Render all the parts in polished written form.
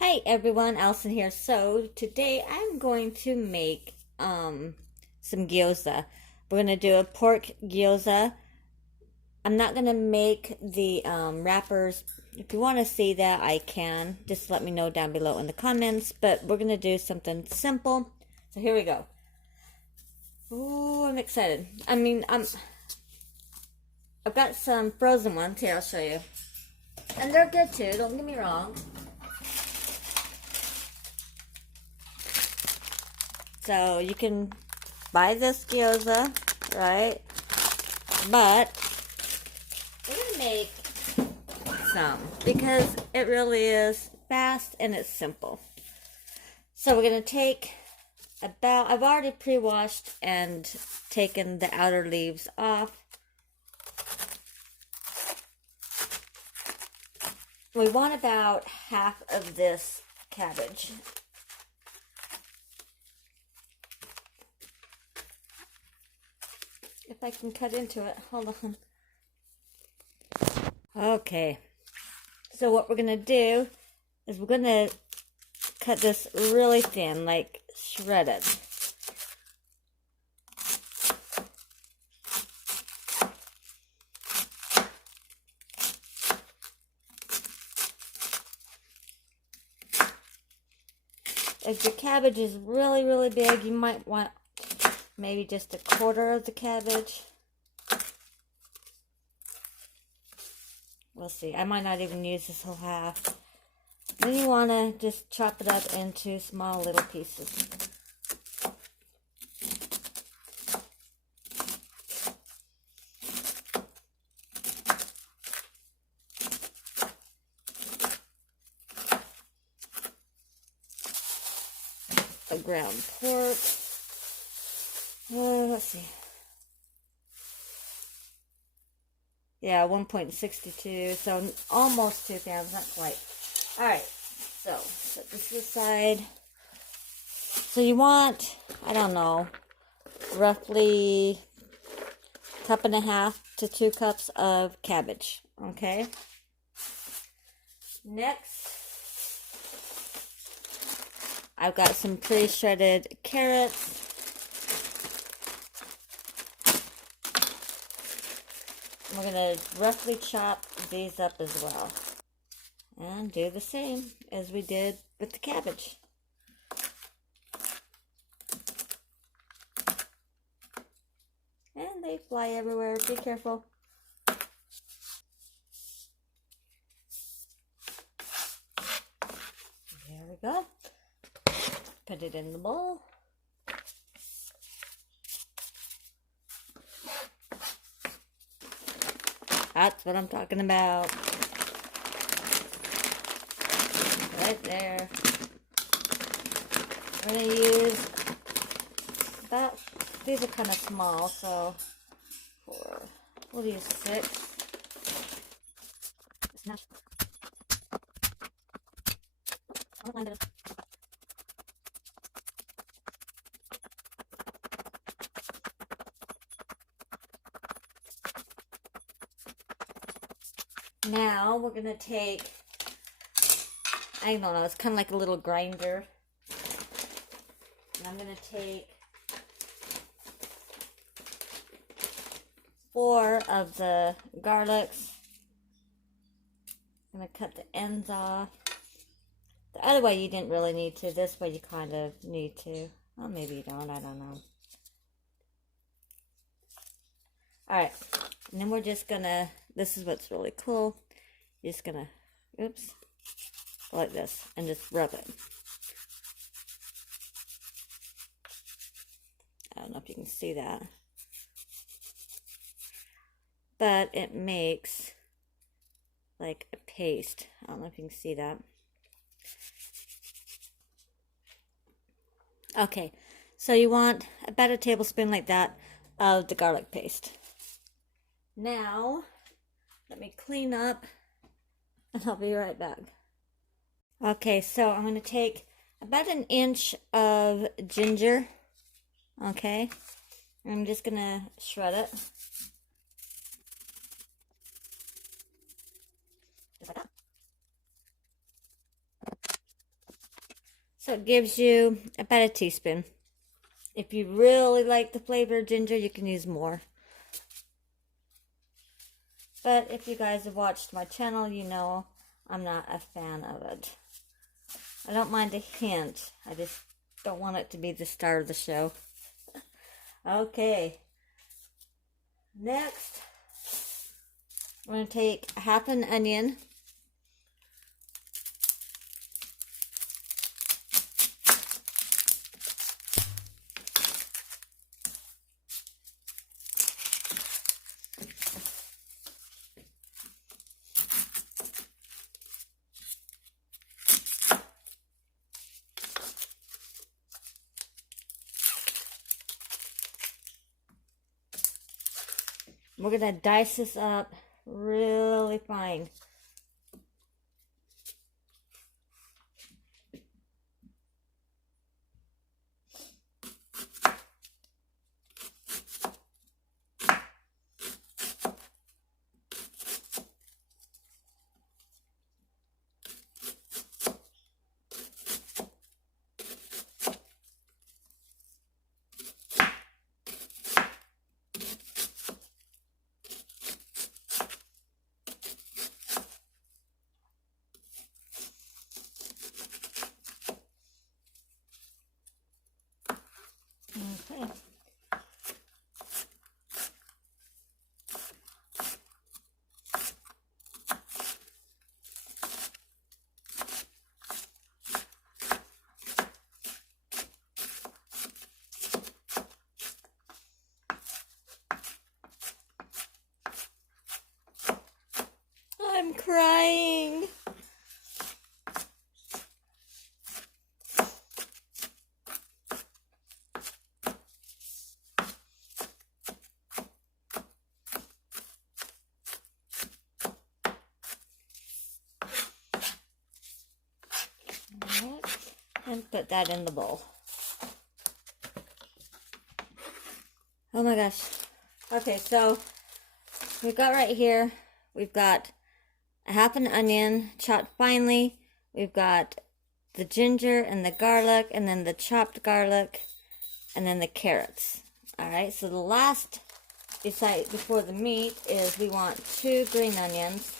Hi everyone, Allison here. So today I'm going to make some gyoza. We're gonna do a pork gyoza. I'm not gonna make the wrappers. If you want to see that, I can. Just let me know down below in the comments. But we're gonna do something simple. So here we go. Ooh, I'm excited. I've got some frozen ones here. I'll show you, and they're good too. Don't get me wrong. So you can buy this gyoza, right? But we're gonna make some because it really is fast and it's simple. So we're gonna take I've already pre-washed and taken the outer leaves off. We want about half of this cabbage. If I can cut into it, hold on. Okay, so what we're gonna do is we're gonna cut this really thin, like shredded. If your cabbage is really, really big, you might want maybe just a quarter of the cabbage. We'll see. I might not even use this whole half. Then you want to just chop it up into small little pieces. A ground pork. Let's see. Yeah, 1.62, so almost 2 pounds, not quite. Alright, so set this aside. So you want, I don't know, roughly a cup and a half to 2 cups of cabbage, okay? Next, I've got some pre-shredded carrots. We're going to roughly chop these up as well. And do the same as we did with the cabbage. And they fly everywhere. Be careful. There we go. Put it in the bowl. That's what I'm talking about. Right there. We're going to use about, these are kind of small, so we'll use 6. Smash. Now we're going to take, I don't know, it's kind of like a little grinder. And I'm going to take 4 of the garlics. I'm going to cut the ends off. The other way you didn't really need to. This way you kind of need to. Well, maybe you don't. I don't know. Alright. And then we're just going to, this is what's really cool. You're just going to, oops, like this. And just rub it. I don't know if you can see that. But it makes like a paste. I don't know if you can see that. Okay, so you want about a tablespoon like that of the garlic paste. Now, let me clean up and I'll be right back. Okay, so I'm going to take about 1 inch of ginger. Okay, I'm just going to shred it. Just like that. So it gives you about a teaspoon. If you really like the flavor of ginger, you can use more. But if you guys have watched my channel, you know I'm not a fan of it. I don't mind a hint. I just don't want it to be the star of the show. Okay. Next, I'm going to take half an onion. We're going to dice this up really fine. Okay. I'm crying. Alright, and put that in the bowl. Oh my gosh. Okay, so we've got right here, we've got a half an onion chopped finely. We've got the ginger and the garlic, and then the chopped garlic, and then the carrots. Alright, so the last before the meat is we want 2 green onions.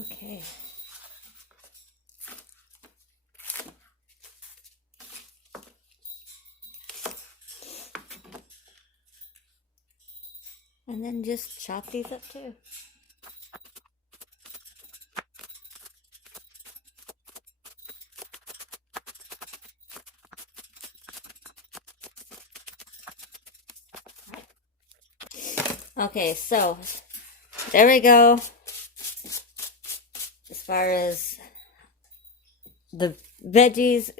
Okay. And then just chop these up too. Okay, so there we go. As far as the veggies,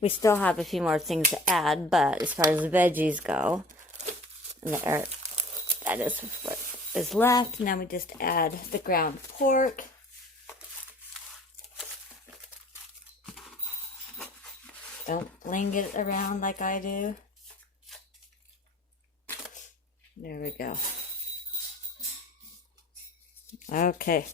we still have a few more things to add, but as far as the veggies go, that is what is left. Now we just add the ground pork. Don't fling it around like I do. There we go. Okay.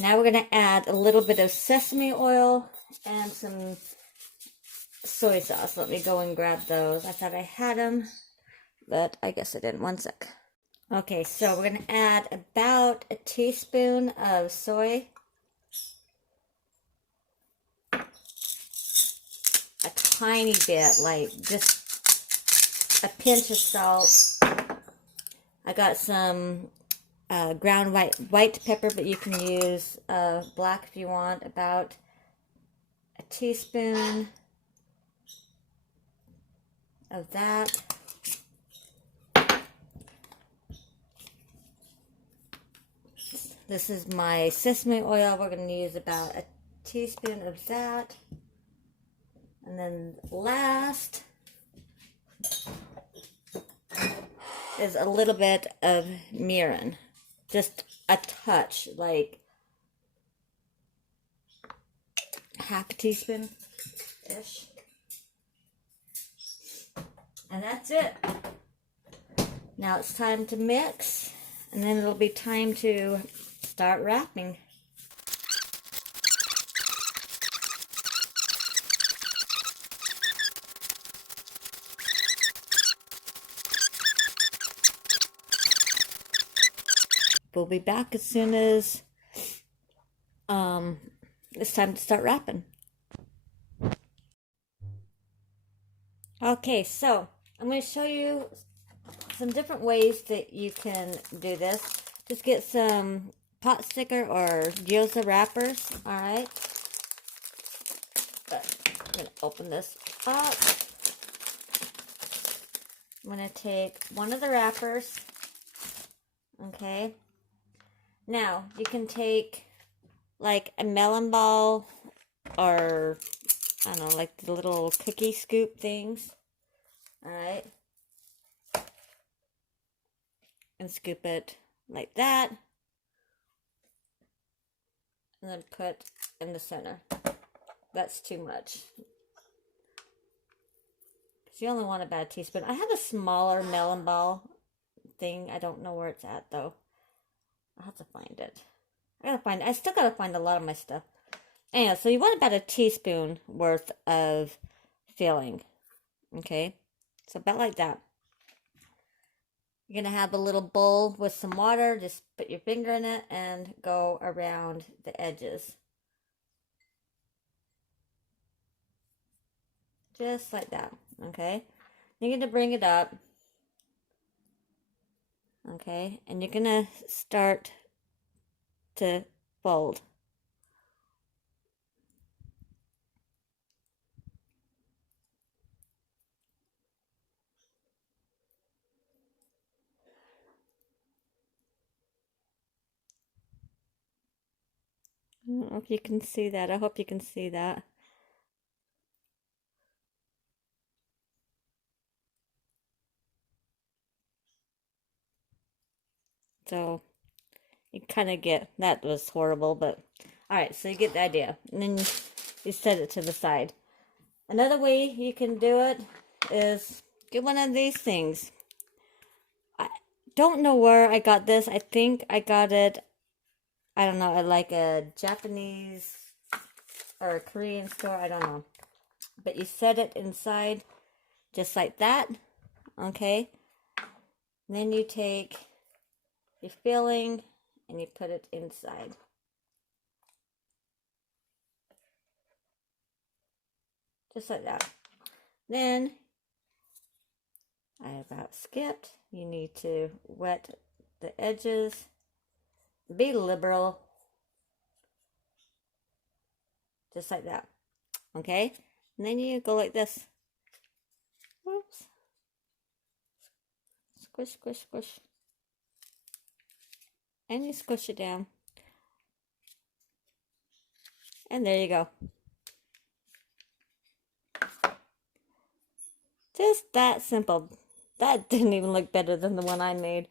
Now we're going to add a little bit of sesame oil and some soy sauce. Let me go and grab those. I thought I had them, but I guess I didn't. One sec. Okay, so we're going to add about a teaspoon of soy. A tiny bit, like just a pinch of salt. I got some ground white pepper, but you can use black if you want. About a teaspoon of that. This is my sesame oil. We're going to use about a teaspoon of that. And then last is a little bit of mirin. Just a touch, like half a teaspoon-ish. And that's it. Now it's time to mix, and then it'll be time to start wrapping. We'll be back as soon as it's time to start wrapping. Okay, so I'm going to show you some different ways that you can do this. Just get some pot sticker or gyoza wrappers, alright? I'm going to open this up. I'm going to take one of the wrappers, okay? Now, you can take like a melon ball or, I don't know, like the little cookie scoop things, alright? And scoop it like that. And then put in the center. That's too much. So you only want about a teaspoon. I have a smaller melon ball thing. I don't know where it's at though. I'll have to find it. I still gotta find a lot of my stuff. Anyhow, so you want about a teaspoon worth of filling. Okay? So about like that. You're gonna have a little bowl with some water. Just put your finger in it and go around the edges. Just like that. Okay? You're gonna bring it up. Okay? And you're gonna start to fold. I don't know if you can see that. I hope you can see that. So you kind of get, that was horrible, but alright, so you get the idea. And then you set it to the side. Another way you can do it is get one of these things. I don't know where I got this. I think I got it, I don't know, at like a Japanese or a Korean store. I don't know. But you set it inside just like that. Okay. And then you take your filling and you put it inside. Just like that. Then, I about skipped. You need to wet the edges. Be liberal. Just like that. Okay? And then you go like this. Whoops. Squish, squish, squish. And you squish it down. And there you go. Just that simple. That didn't even look better than the one I made.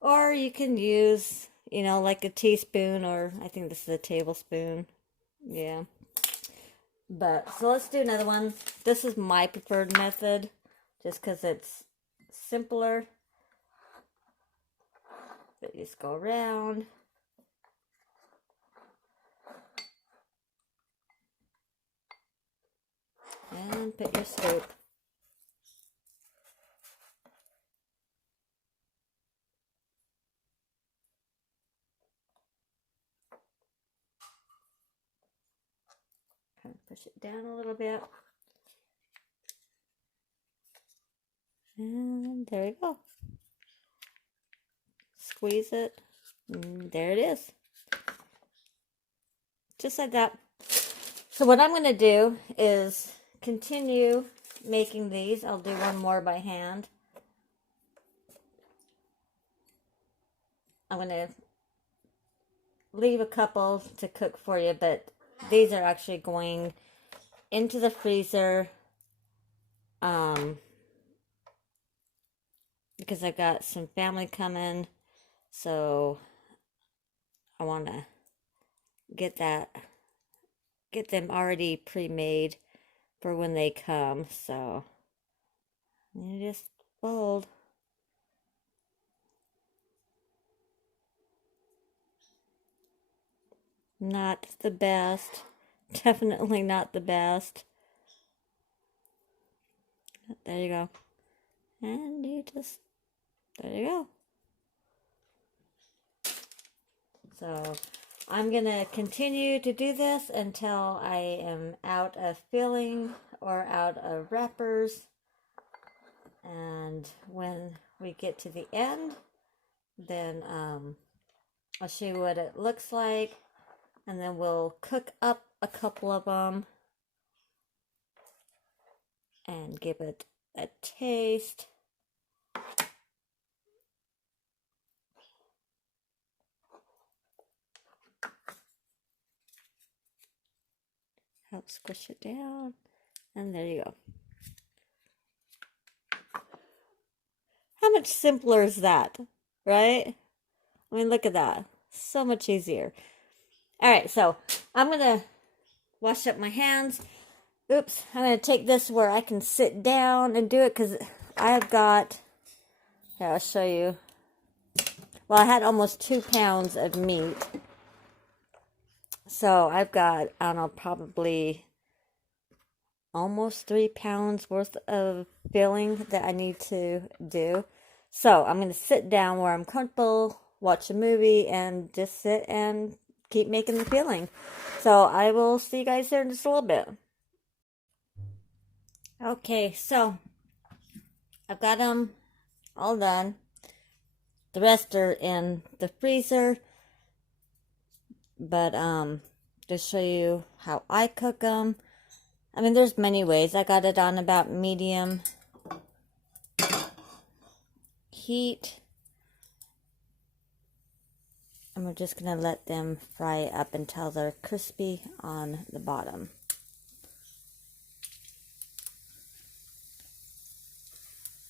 Or you can use, you know, like a teaspoon, or I think this is a tablespoon. Yeah. But, so let's do another one. This is my preferred method, just because it's simpler. But you just go around. And put your scoop. Kind of push it down a little bit. And there we go. Squeeze it. And there it is. Just like that. So what I'm going to do is continue making these. I'll do one more by hand. I'm going to leave a couple to cook for you, but these are actually going into the freezer because I got some family coming, so I want to get that get them already pre-made for when they come. So you just fold. Not the best. Definitely not the best. There you go. And you just, there you go. So I'm going to continue to do this until I am out of filling or out of wrappers. And when we get to the end, then I'll show you what it looks like. And then we'll cook up a couple of them and give it a taste. Help squish it down. And there you go. How much simpler is that, right? I mean, look at that. So much easier. All right, so I'm going to wash up my hands. Oops, I'm going to take this where I can sit down and do it because I've got, here, I'll show you. Well, I had almost 2 pounds of meat. So I've got, I don't know, probably almost 3 pounds worth of filling that I need to do. So I'm going to sit down where I'm comfortable, watch a movie, and just sit and keep making the filling. So I will see you guys there in just a little bit. Okay, so I've got them all done. The rest are in the freezer. But to show you how I cook them. I mean, there's many ways. I got it on about medium heat. And we're just going to let them fry up until they're crispy on the bottom.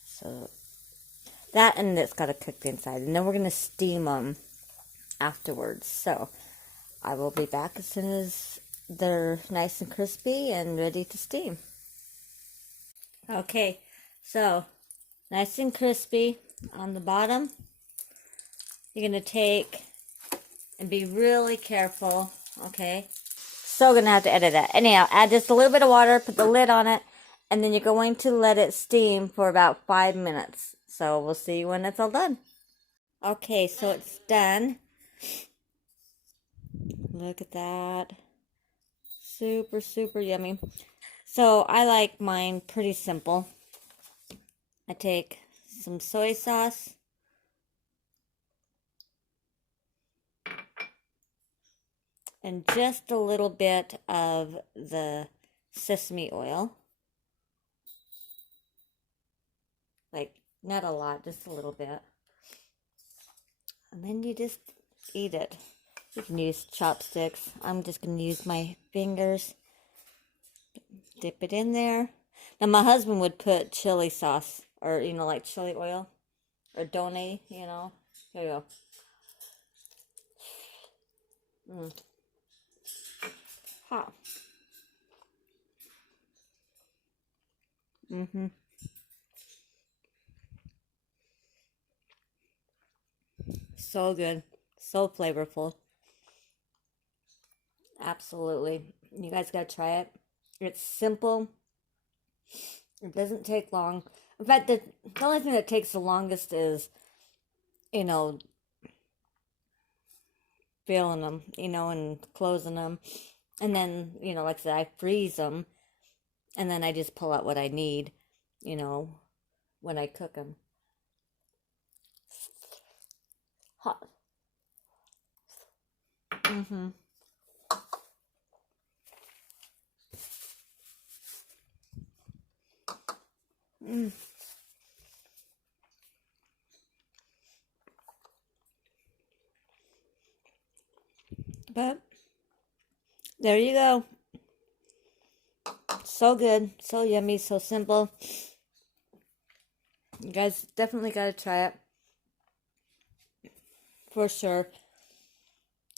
So that, and it's got to cook the inside. And then we're going to steam them afterwards. So I will be back as soon as they're nice and crispy and ready to steam. Okay, so nice and crispy on the bottom. You're going to take and be really careful, okay? So going to have to edit that. Anyhow, add just a little bit of water, put the lid on it, and then you're going to let it steam for about 5 minutes. So we'll see when it's all done. Okay, so it's done. Look at that. Super, super yummy. So I like mine pretty simple. I take some soy sauce. And just a little bit of the sesame oil. Like, not a lot, just a little bit. And then you just eat it. You can use chopsticks. I'm just going to use my fingers. Dip it in there. Now, my husband would put chili sauce, or, you know, like chili oil, or donate, you know. There you go. Hot. So good. So flavorful. Absolutely. You guys gotta try it. It's simple. It doesn't take long. In fact, the only thing that takes the longest is, you know, filling them, you know, and closing them. And then, you know, like I said, I freeze them. And then I just pull out what I need, you know, when I cook them. Hot. But there you go. So good, so yummy, so simple. You guys definitely gotta try it. For sure.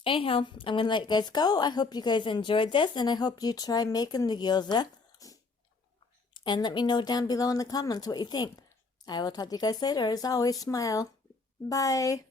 Anyhow, I'm gonna let you guys go. I hope you guys enjoyed this, and I hope you try making the gyoza. And let me know down below in the comments what you think. I will talk to you guys later. As always, smile. Bye.